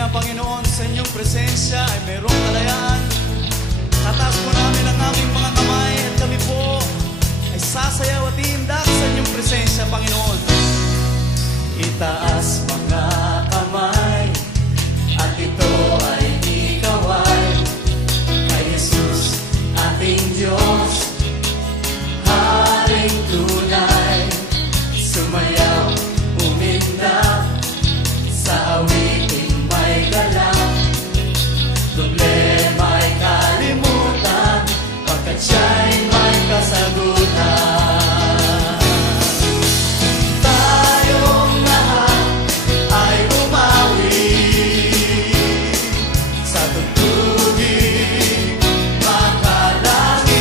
nga Panginoon, sa inyong presensya ay mayroong kalayaan. Tataas po namin ang aming mga kamay at kami po ay sasayaw at iindak sa inyong presensya, Panginoon. Itaas mga kamay at ito ay ikaway kay Jesus, ating Diyos, Haring tunay. Sumayaw, umindak sa awiting may galak, problema'y kalimutan pagkat siya'y may kasagutan. Tayong lahat ay umawi sa tugtugin makalangit.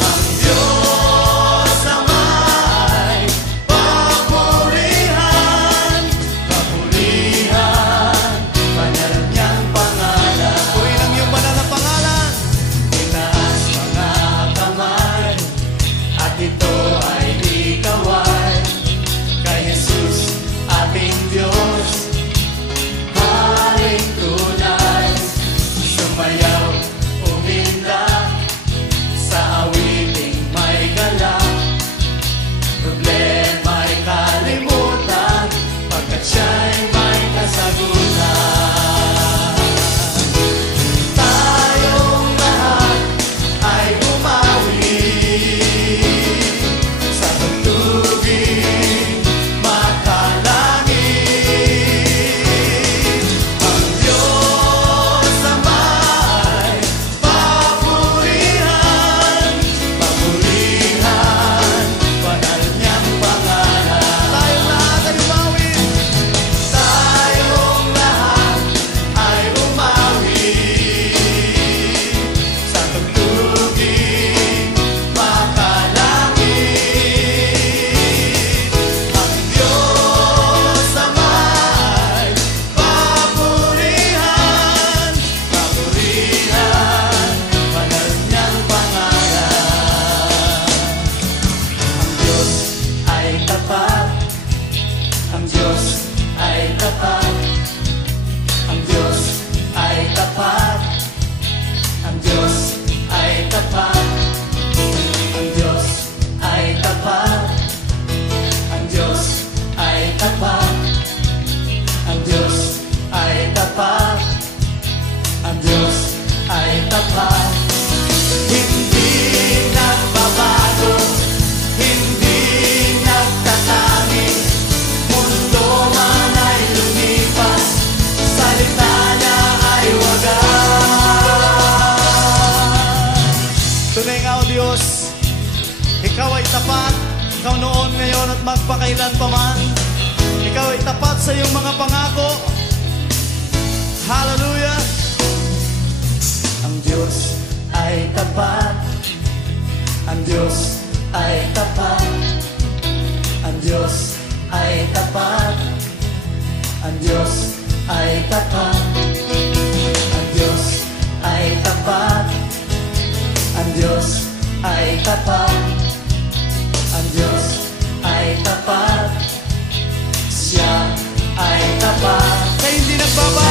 Ang Diyos na may papurihan, papurihan, banal niyang pangalan. Purihin ang iyong banal na pangalan. Itaas mga kamay at ito ay ikaway kay Jesus, ating Diyos, Haring tunay. Sumayaw, umindak sa awiting may galak, problema'y kalimutan pagkat siya'y may kasagutan. Tayong lahat ay umawi sa tugtugin makalangit. Ang Diyos na may papurihan, papurihan, banal niyang pangalan. Tayong lahat ay umawi. Tayong lahat ay umawi sa tugtugin makalangit. Ang Diyos na may papurihan, papurihan, banal niyang pangalan. Ang Diyos ay tapat, ang Diyos ay tapat, ang Diyos ay tapat, ang Diyos ay tapat, ang Diyos ay tapat, ang Diyos ay tapat, ang Diyos ay tapat, ang Diyos ay tapat. Hindi nagbabago, hindi nagtatanging, mundo man ay lumipas, salita niya ay wagas. Tunay nga o Diyos, Ikaw ay tapat, Ikaw noon, ngayon at magpakailan pa man. Ikaw ay tapat sa iyong mga pangako. Hallelujah! Ang Diyos ay tapat, ang Diyos ay tapat, ang Diyos ay tapat, ang Diyos ay tapat, ang Diyos ay tapat, ang Diyos ay tapat, ang Diyos ay tapat, siya ay tapat, kaya hindi nagbabago.